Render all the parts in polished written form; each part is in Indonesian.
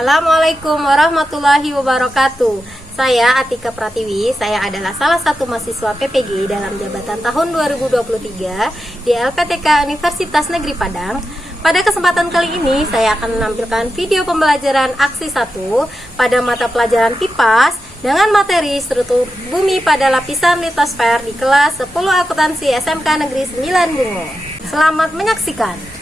Assalamualaikum warahmatullahi wabarakatuh. Saya Atika Pratiwi, saya adalah salah satu mahasiswa PPG dalam jabatan tahun 2023 di LPTK Universitas Negeri Padang. Pada kesempatan kali ini, saya akan menampilkan video pembelajaran aksi 1 pada mata pelajaran PIPAS dengan materi struktur bumi pada lapisan litosfer di kelas 10 akuntansi SMK Negeri 9 Bungo. Selamat menyaksikan.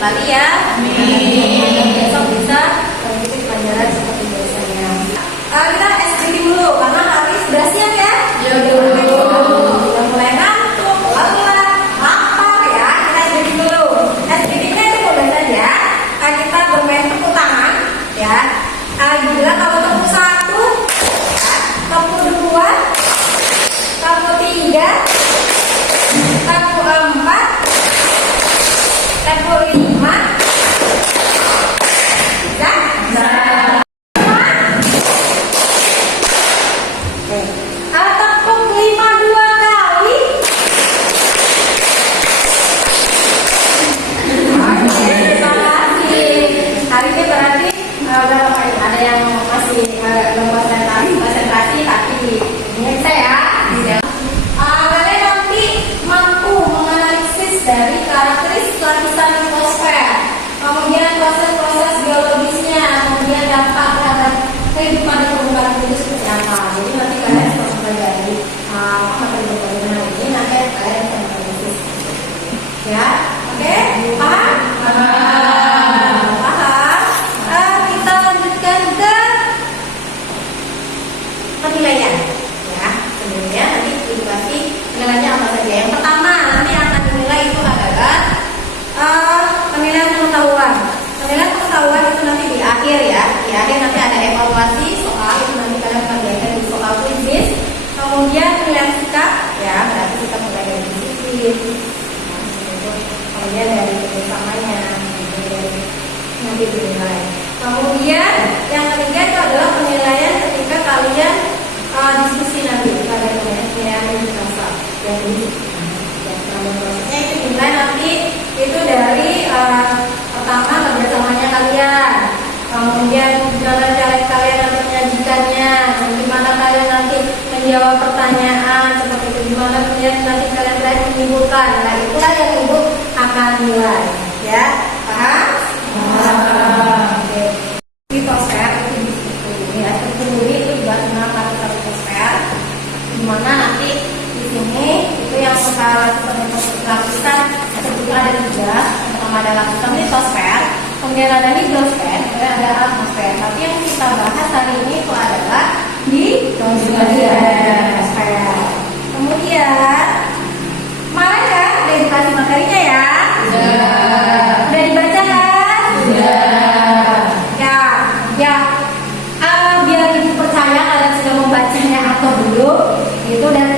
Kali ya, besok bisa mengikuti pelajaran seperti biasanya. Kita SPD dulu karena hari sudah siap ya. Udah mulai ngantuk, lelah, lapar ya. Kita SPD dulu. SPD-nya itu mudah saja. Kita bermain tepuk tangan ya. Bila kalau tepuk 1, tepuk 2, tepuk 3, tepuk 4, tepuk 5. Konsentrasi tapi ingat saya kalian nanti mampu menganalisis dari karakteristik lapisan litosfer, kemudian proses-proses biologisnya, kemudian dampak terhadap kehidupan di permukaan bumi seperti apa. Jadi nanti kalian harus mempelajari materi pembelajaran ini, nanti kalian bisa menganalisis ya. Oke, paham? Kita lanjutkan ke penilaian ya. Sebelumnya nanti edukasi penilaiannya apa saja. Yang pertama nanti yang akan dinilai itu adalah penilaian pengetahuan. Penilaian pengetahuan itu nanti di akhir ya. Di akhir nanti ada evaluasi soal, itu nanti kalian akan belajar di soal kuis. Kemudian penilaian sikap ya, berarti kita mulai dari disiplin, kemudian dari kerjasamanya nanti dinilai. Kemudian yang ketiga itu adalah penilaian ketika kalian diskusi nanti pada penilaian universal. Jadi prosesnya itu dinilai nanti itu dari pertama kerjasamanya kalian, kemudian cara kalian nanti menyajikannya, gimana kalian nanti menjawab pertanyaan seperti itu, gimana kemudian nanti kalian menyimpulkan. Nah itulah yang ibu akan nilai ya. Paham? Litosfer itu ya, struktur bumi itu dibahas tentang litosfer, dimana nanti di sini itu yang lapisan sebetulnya ada 3. Pertama ada lapisan litosfer, kemudian ada hidrosfer, kemudian ada atmosfer. Tapi yang kita bahas hari ini itu adalah di litosfer. Kemudian kemarin ya ada edukasi materinya ya. Udah dibaca kan? Ya. Biar ibu percaya kalian sudah membacanya atau belum, itu dan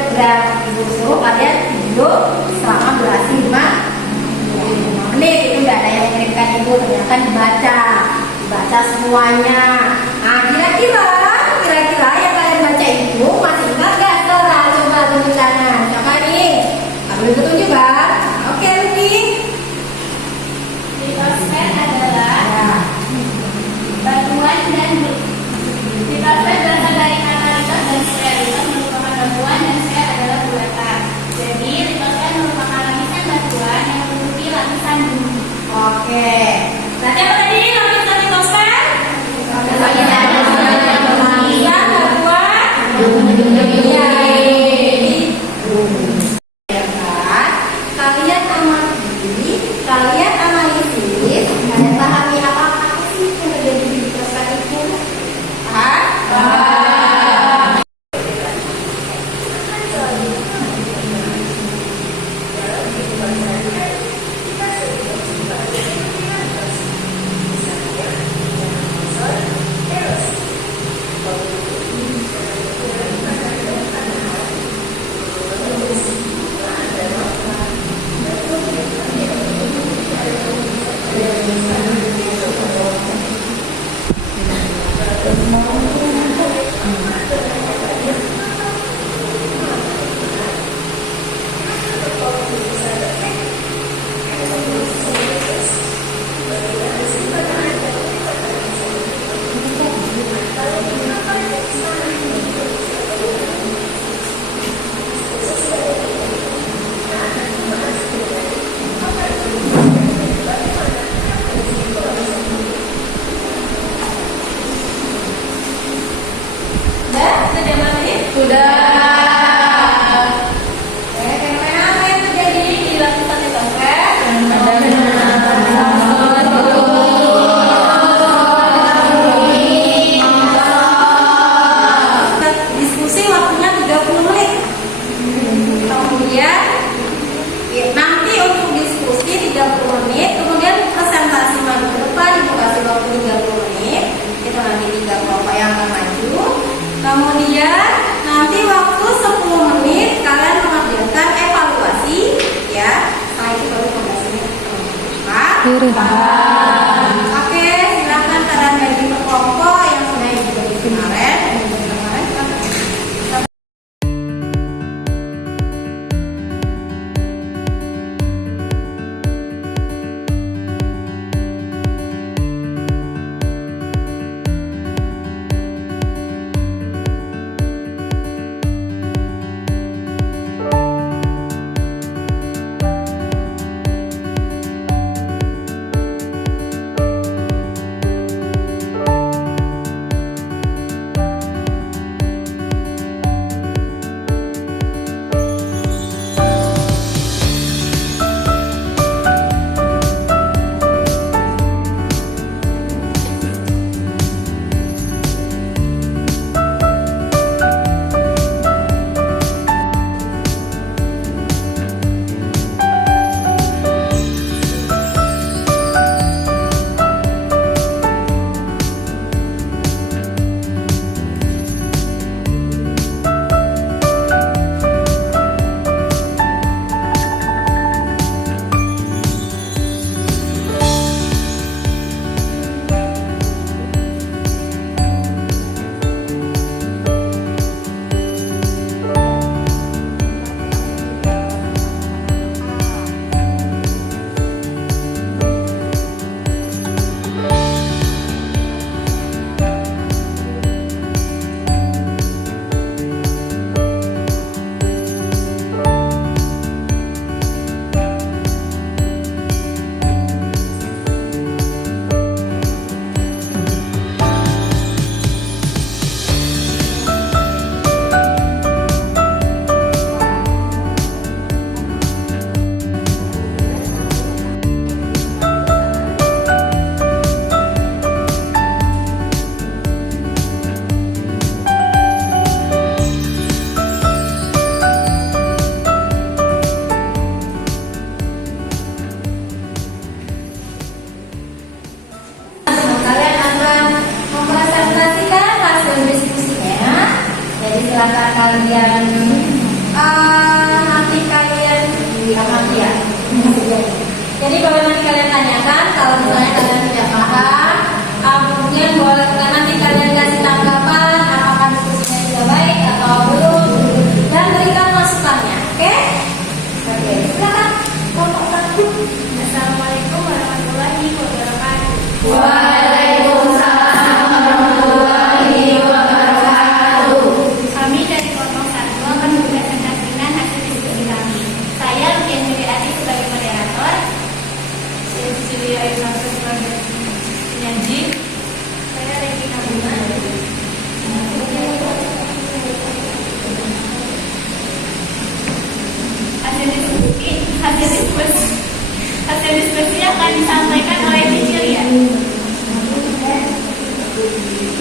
kan dibaca semuanya. Nah, kira-kira yang kalian baca itu masih ingat gak? Coba tunjuk tangan. Coba nih, ambil petunjuk bang. Oke, Luki. Litosfer adalah batuan dan litosfer berasal dari kata litos dan sfer. Litos merupakan batuan dan sfer adalah bulatan. Jadi litosfer merupakan lapisan batuan yang menutupi lapisan bumi. Oke. Berarti apa tadi lapisan litosfer? Kalian analisis, kalian pahami apa sih yang terjadi di litosfer itu? Kemudian nanti waktu 10 menit kalian mengerjakan evaluasi ya. Setelah itu baru pembahasannya. Oke, silakan kalian bagi per kelompok yang sudah di kemarin. kalian nanti kalian diamati ya. Jadi kalau nanti kalian tanyakan, kalau misalnya kalian tidak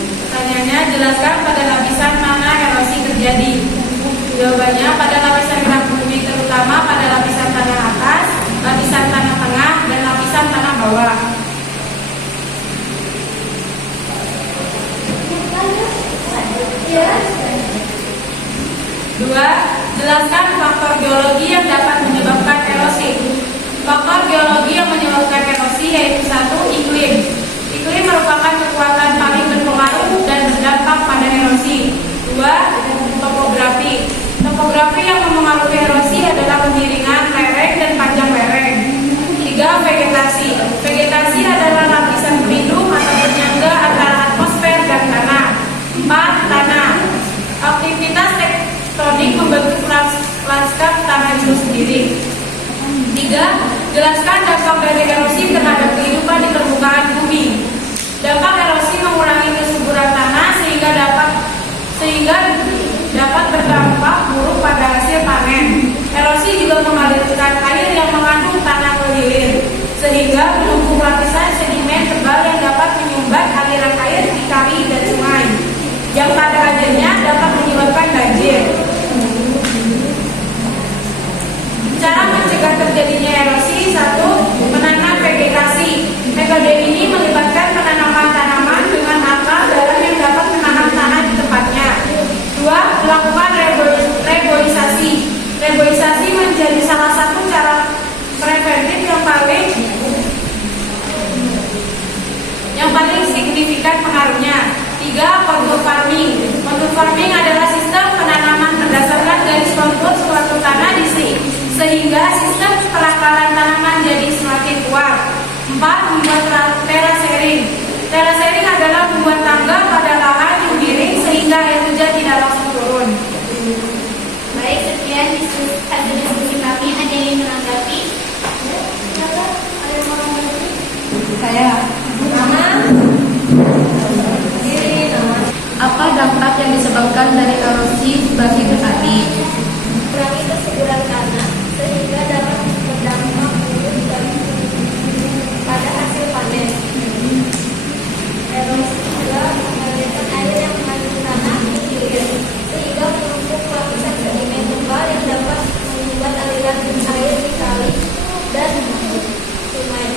Pertanyaannya, jelaskan pada lapisan mana erosi terjadi. Jawabannya pada lapisan gerak bumi, terutama pada lapisan tanah atas, lapisan tanah tengah, dan lapisan tanah bawah. Dua, jelaskan faktor geologi yang dapat menyebabkan erosi. Faktor geologi yang menyebabkan erosi yaitu 1. Iklim. Iklim merupakan kekuatan paling berpengaruh dan berdampak pada erosi. 2. Topografi. Topografi yang mempengaruhi erosi adalah kemiringan lereng dan panjang lereng. 3. Vegetasi. Vegetasi adalah lapisan pelindung atau penyangga antara atmosfer dan tanah. 4. Tanah. Aktivitas tektonik membentuk lanskap tanah itu sendiri. 3. Jelaskan dampak dari erosi terhadap kehidupan di permukaan bumi. Dampak erosi mengurangi kesuburan tanah sehingga dapat berdampak buruk pada hasil panen. Erosi juga mengalirkan air yang mengandung tanah ke hilir, sehingga menumpuk lapisan sedimen tebal yang dapat menyumbat aliran air di kali dan sungai, yang pada akhirnya dapat menyebabkan banjir. Cara mencegah terjadinya erosi. 1. Menanam vegetasi. Metode ini melibatkan penanaman tanaman dengan akar dalam yang dapat menanam tanah di tempatnya. 2. Melakukan reboisasi. Reboisasi menjadi salah satu cara preventif yang paling signifikan pengaruhnya. 3. Kontur farming. Kontur farming adalah sistem penanaman berdasarkan garis kontur suatu tanah sehingga sistem perakaran tanaman jadi semakin kuat. 4. Membuat terasering. Terasering adalah membuat tangga pada lahan yang miring sehingga air hujan tidak langsung turun. Baik, sekian hasil diskusi kami. Ada yang menanggapi? Saya apa dampak yang disebabkan dari erosi bagi petani? Kurangi kesuburan tanah sehingga dapat berdampak buruk pada hasil panen. Erosi juga mengalirkan air yang mengandung tanah ke hilir sehingga menumpuk lapisan sedimen tebal yang dapat menyumbat aliran air di kali dan sungai,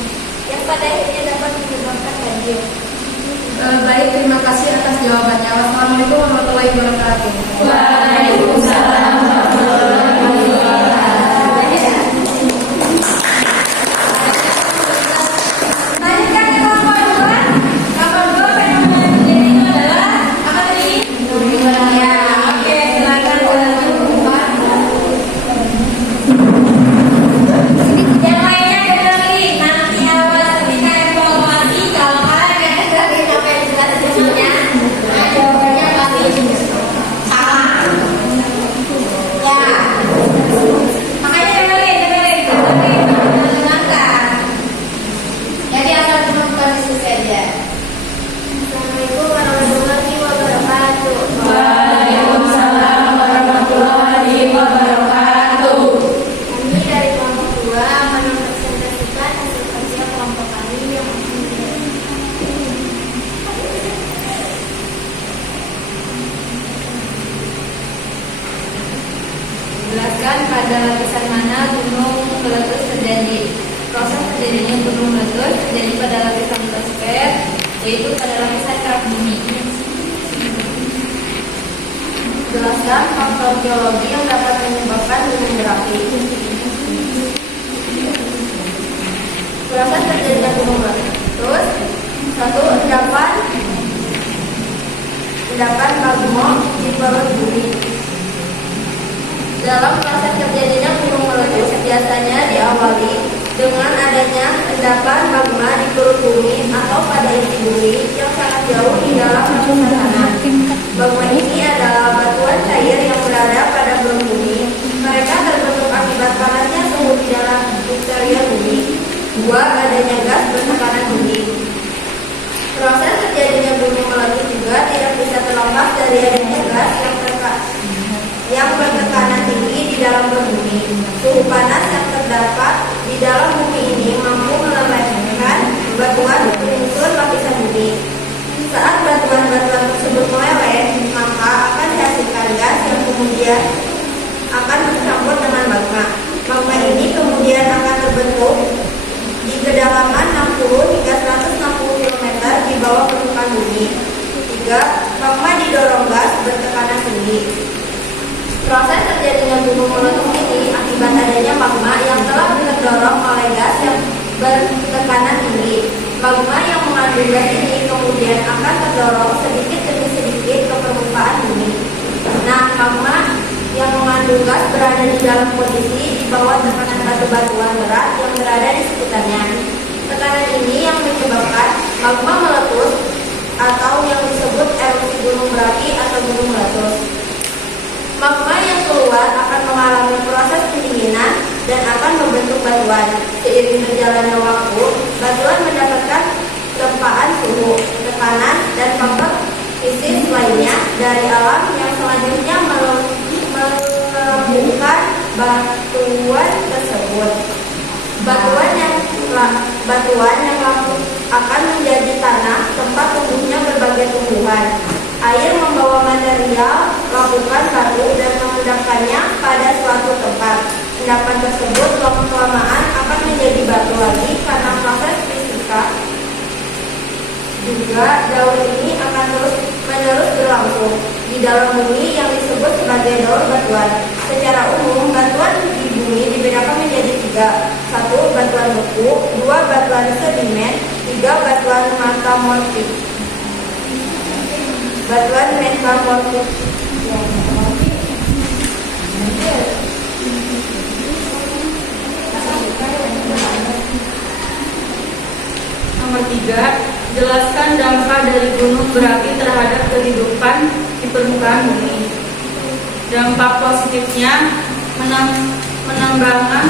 yang pada akhirnya dapat menyebabkan banjir. Baik, terima kasih atas jawabannya. Wassalamualaikum warahmatullahi wabarakatuh. Waalaikumsalam warahmatullahi wabarakatuh. Lanjutkan ke kelompok 2. Kelompok 2 fenomena yang terjadi itu adalah apa tadi? Ya, oke, silakan lanjutkan. Yang lainnya dengerin nanti awas ketika evaluasi kalau kalian nggak dengerin apa yang dijelasin sebelumnya, nah jawabannya pasti salah. Ya, makanya dengerin, dengarkan. Jadi asal cuma bukan diskusi aja. Assalamualaikum warahmatullahi wabarakatuh. Waalaikumsalam warahmatullahi wabarakatuh. Kami dari kelompok 2 merepresentasikan hasil kerja kelompok kami yang Jelaskan pada lapisan mana gunung meletus terjadi. Proses terjadinya gunung meletus terjadi pada lapisan litosfer, yaitu pada lapisan kerak bumi. Jelaskan faktor geologi yang dapat menyebabkan gunung berapi. Proses terjadinya gunung meletus. 1. Endapan magma di perut bumi. Dalam proses terjadinya gunung meletus biasanya diawali dengan adanya endapan magma di perut bumi atau pada inti bumi yang sangat jauh di dalam lapisan tanah. Magma ini adalah batuan cair yang berada pada perut bumi. Mereka terbentuk akibat panasnya suhu di dalam interior bumi. 2. Adanya gas bertekanan tinggi. Proses terjadinya gunung meletus juga tidak bisa terlepas dari adanya gas yang bertekanan tinggi di dalam bumi. Suhu panas yang terdapat di dalam bumi ini mampu melelehkan batuan penyusun lapisan bumi. Saat batuan-batuan magma didorong gas bertekanan tinggi. Proses terjadinya gunung meletus ini akibat adanya magma yang telah terdorong oleh gas yang bertekanan tinggi. Magma yang mengandung gas ini kemudian akan terdorong sedikit demi sedikit ke permukaan bumi. Nah, magma yang mengandung gas berada di dalam posisi di bawah tekanan batu-batuan berat yang berada di sekitarnya. Tekanan ini yang menyebabkan magma meletus atau yang disebut erupsi gunung berapi atau gunung meletus. Magma yang keluar akan mengalami proses pendinginan dan akan membentuk batuan. Seiring berjalannya waktu, batuan mendapatkan tempaan suhu, tekanan, dan faktor fisik lainnya dari alam yang selanjutnya melumpuhkan batuan tersebut. Batuan yang laku akan menjadi tanah tempat tumbuhnya berbagai tumbuhan. Air membawa material lakukan batu dan mengendapkannya pada suatu tempat. Endapan tersebut lama-kelamaan akan menjadi batu lagi karena proses fisika. Juga daur ini akan terus-menerus berlangsung di dalam bumi yang disebut sebagai daur batuan. Secara umum, batuan di bumi dibedakan menjadi 3. 1. Batuan beku, 2. Batuan sedimen, 3. Batuan metamorfik. Batuan metamorfik. Nomor 3. Jelaskan dampak dari gunung berapi terhadap kehidupan di permukaan bumi. Dampak positifnya penambangan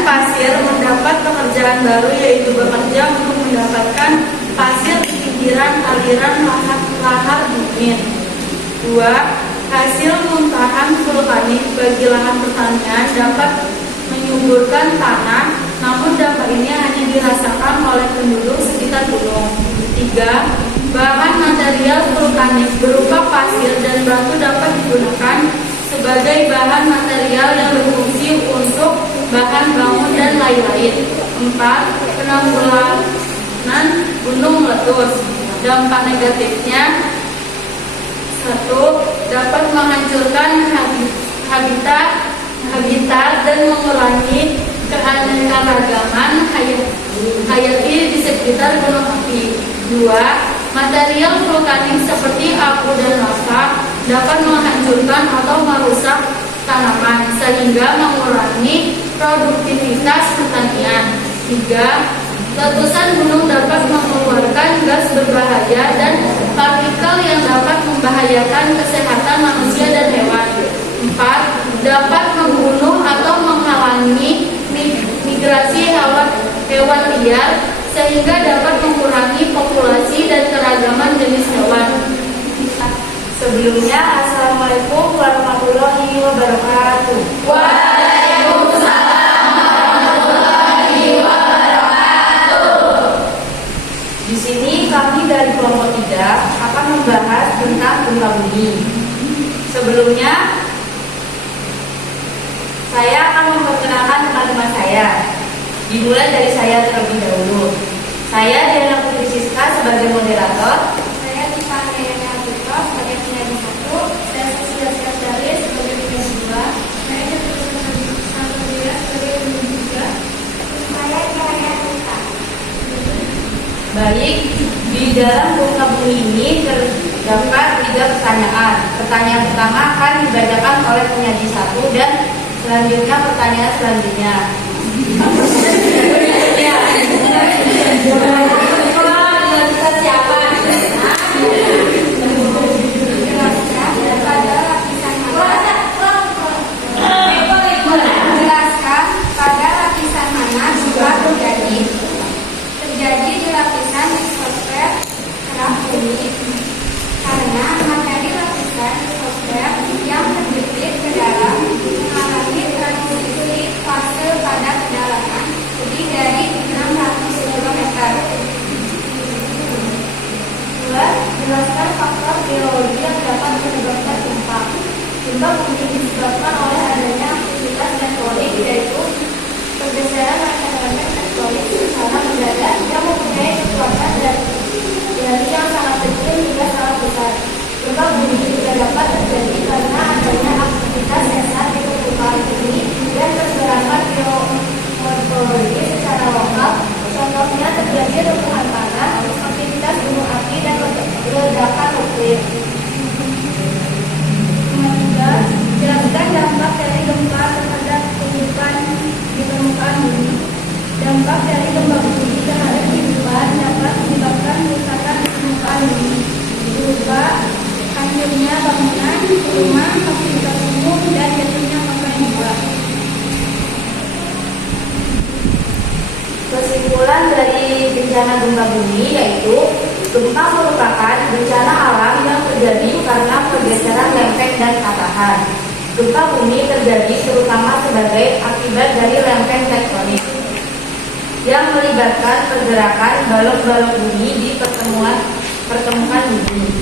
pasir mendapat pekerjaan baru, yaitu bekerja untuk mendapatkan pasir di pinggiran aliran lahar dingin. 2. Hasil muntahan vulkanik bagi lahan pertanian dapat menyuburkan tanah, namun dampak ini hanya dirasakan oleh penduduk sekitar gunung. 3. Bahan material vulkanik berupa pasir dan batu dapat digunakan sebagai bahan material yang berfungsi untuk bahan bangun dan lain-lain. 4. Penanggulangan gunung meletus. Dampak negatifnya: 1. Dapat menghancurkan habitat dan mengurangi keanekaragaman hayati di sekitar gunung api. 2. Material vulkanik seperti abu dan lava dapat menghancurkan atau merusak tanaman sehingga mengurangi produktivitas pertanian. 3. Letusan gunung dapat mengeluarkan gas berbahaya dan partikel yang dapat membahayakan kesehatan manusia dan hewan. 4. Dapat membunuh atau menghalangi migrasi hewan liar sehingga dapat mengurangi populasi dan keragaman jenis hewan. Sebelumnya, Assalamualaikum warahmatullahi wabarakatuh. Waalaikumsalam warahmatullahi wabarakatuh. Di sini kami dari kelompok 3 akan membahas tentang gempa bumi. Sebelumnya, saya akan memperkenalkan teman-teman saya. Dimulai dari saya terlebih dahulu. Saya Diana Putri Siska sebagai moderator. Saya Tifa Andriana Putra sebagai penyanyi 1. Saya Sosial Spesialis sebagai penyanyi 2. Saya Jatuh Santudira sebagai penyanyi 3. Saya Jaya Putra. Baik, di dalam gempa bumi ini terdapat 3 pertanyaan. Pertanyaan pertama akan dibacakan oleh penyaji 1 dan selanjutnya pertanyaan selanjutnya. Jelaskan pada lapisan mana gempa terjadi di lapisan litosfer kerak bumi, karena materi lapisan litosfer yang terjepit ke dalam mengalami transisi fase pada kedalaman lebih dari 600 km. 2. Jelaskan faktor geologi yang dapat menyebabkan gempa. Gempa bumi disebabkan oleh adanya aktivitas tektonik, yaitu pergeseran rantai-rantai tektonik secara mendadak yang mempunyai kekuatan dari yang bencana gempa bumi, yaitu gempa merupakan bencana alam yang terjadi karena pergeseran lempeng dan patahan. Gempa bumi terjadi terutama sebagai akibat dari lempeng tektonik yang melibatkan pergerakan balok-balok bumi di pertemuan bumi.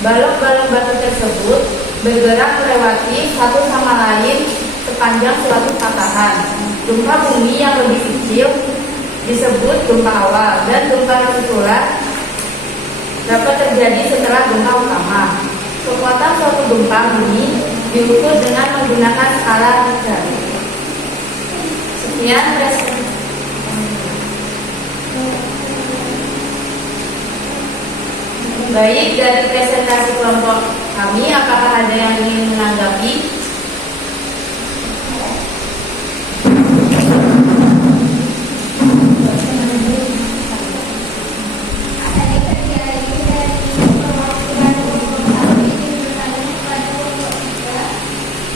Balok-balok batu tersebut bergerak melewati satu sama lain sepanjang suatu patahan. Gempa bumi yang lebih kecil disebut gempa awal, dan gempa susulan dapat terjadi setelah gempa utama. Kekuatan suatu gempa bumi diukur dengan menggunakan skala Richter. Sekian presentasi. Baik, dari presentasi kelompok kami, apakah ada yang ingin menanggapi?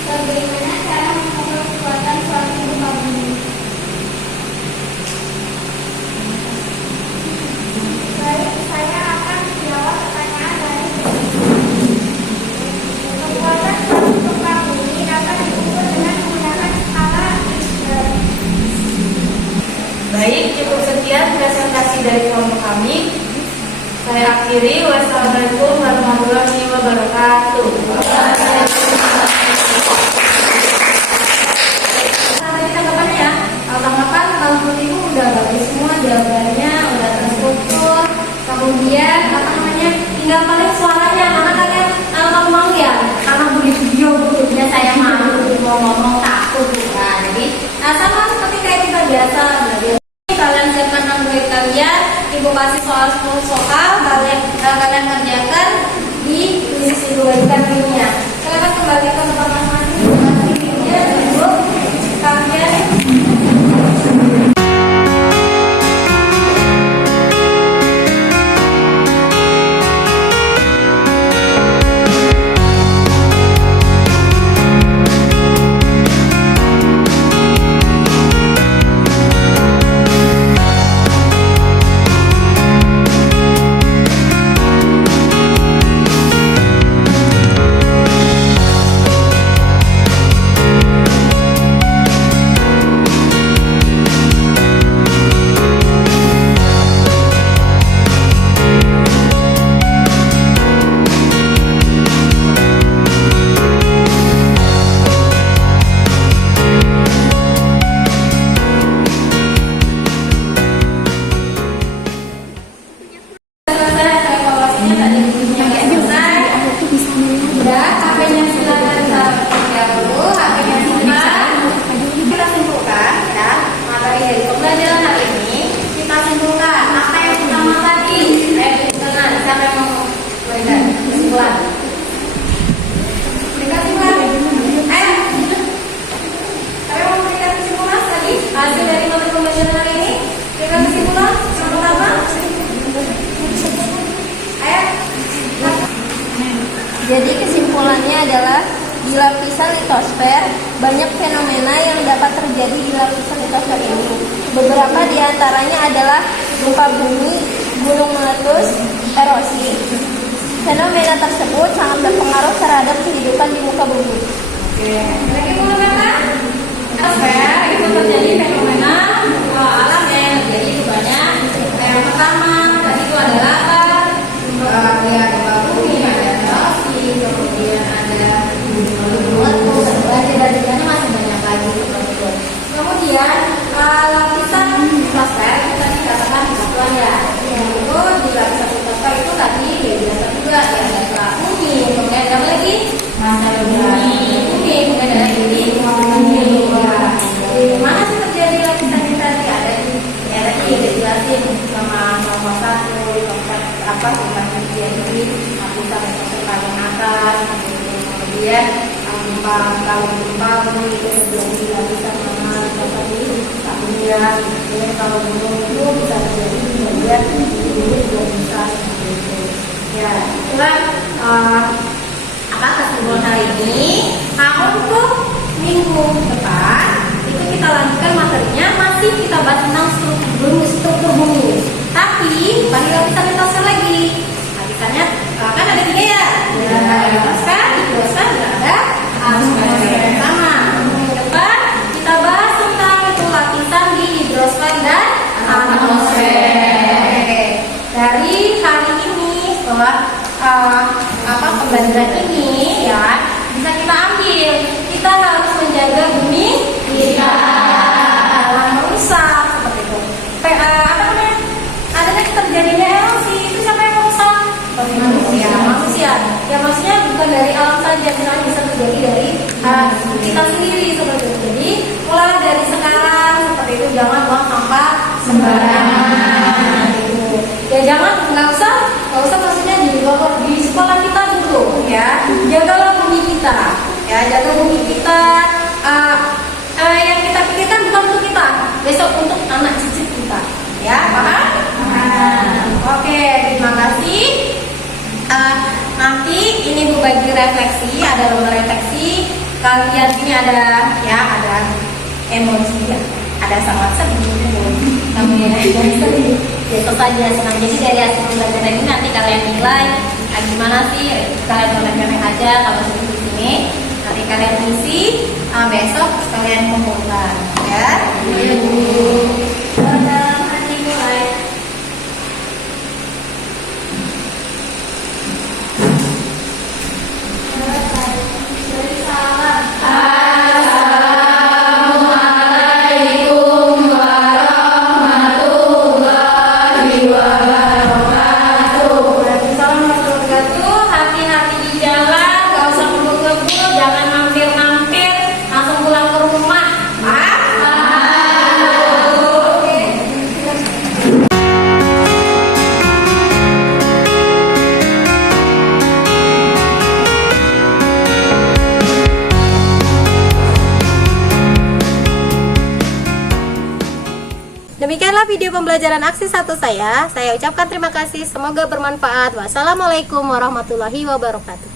Bagaimana cara mengukur kekuatan suatu gempa bumi? Baik, saya akan menjawab pertanyaan dari kekuatan suatu gempa bumi dapat diukur dengan menggunakan skala Richter. Baik, cukup sekian presentasi dari kelompok kami. Saya akhiri. Wassalamualaikum warahmatullahi wabarakatuh. Tanggapannya, tanggapan kalau itu udah bagus semua jawabannya, udah terstruktur. Kemudian tinggal paling suaranya, karena kalian kalau mau ya, karena begitu video bentuknya saya malu mau ngomong takut bukan. Jadi, sama seperti kayak kita biasa belajar. Kalian siapkan Android kalian, ibu kasih soal 10 soal, kalian kerjakan di sisi dua videonya. Kalian kembali ke tempat masing-masing, videonya, ibu kalian. Jadi kesimpulannya adalah di lapisan litosfer banyak fenomena yang dapat terjadi di lapisan litosfer ini. Beberapa di antaranya adalah gempa bumi, gunung meletus, erosi. Fenomena tersebut sangat berpengaruh terhadap kehidupan di muka bumi. Oke, lagi mau kata? Litosfer itu terjadi fenomena alam yang terjadi itu banyak. Yang pertama tadi itu adalah apa? Ya gempa bumi, ada erosi, kemudian ada meletus, dan masih banyak lagi seperti itu. Kemudian lapisan litosfer itu tadi katakan satuan ya. Itu di lapisan litosfer itu tadi ya biasa juga ya ada kerak bumi, kemudian ada apa lagi? Masa bumi, kemudian ada bumi. Di mana sih terjadi lapisan ini tadi? Ada di tadi dijelasin sama nomor 1 litosfer apa bukan terjadi lapisan litosfer paling atas, kemudian kalau gempa bumi itu terjadi lapisan mana litosfer di sampingnya, kemudian kalau gunung itu bisa terjadi di bagian ini juga bisa seperti itu. Ya, itulah apa kesimpulan hari ini. Nah, untuk minggu depan itu kita lanjutkan materinya, masih kita bahas tentang struktur bumi. Tapi bagi lapisan dijelaskan lagi. Lapisannya kan ada 3 ya. Ada dijelaskan, dan ada atmosfer. Sama. Ke depan kita bahas tentang itu lapisan di hidrosfer dan atmosfer. Dari hari ini setelah pembelajaran ini ya bisa kita ambil. Kita harus menjaga bumi kita jangan merusak seperti itu. Ada terjadinya erosi itu siapa yang merusak? Manusia. Ya maksudnya bukan dari alam saja, misalnya bisa terjadi dari kita sendiri seperti itu. Jadi mulai dari sekarang seperti itu, jangan buang sampah sembarangan. Ya jangan nggak usah maksudnya di sekolah kita dulu ya, jagalah bumi kita ya, jaga bumi kita. Yang kita pikirkan bukan untuk kita, besok untuk anak cucu kita ya, paham? Oke, terima kasih. Nanti ini Bu bagi refleksi, ada lembar refleksi. Kalian ini ada emoji ya, ada sangat sedih, sedih. Besok saja senang. Jadi dari hasil pembelajaran ini nanti kalian nilai gimana sih kalian belajarnya aja. Kalau di sini nanti kalian isi, besok kalian kumpulkan ya. Nanti mulai. Dari salam. Assalamualaikum warahmatullahi wabarakatuh. Waalaikumsalam warahmatullahi wabarakatuh. Hati-hati di jalan, gak usah ngebut-ngebut, jangan mampir-mampir, langsung pulang ke rumah. Oke. Demikianlah video pembelajaran aksi 1 saya. Saya ucapkan terima kasih. Semoga bermanfaat. Wassalamualaikum warahmatullahi wabarakatuh.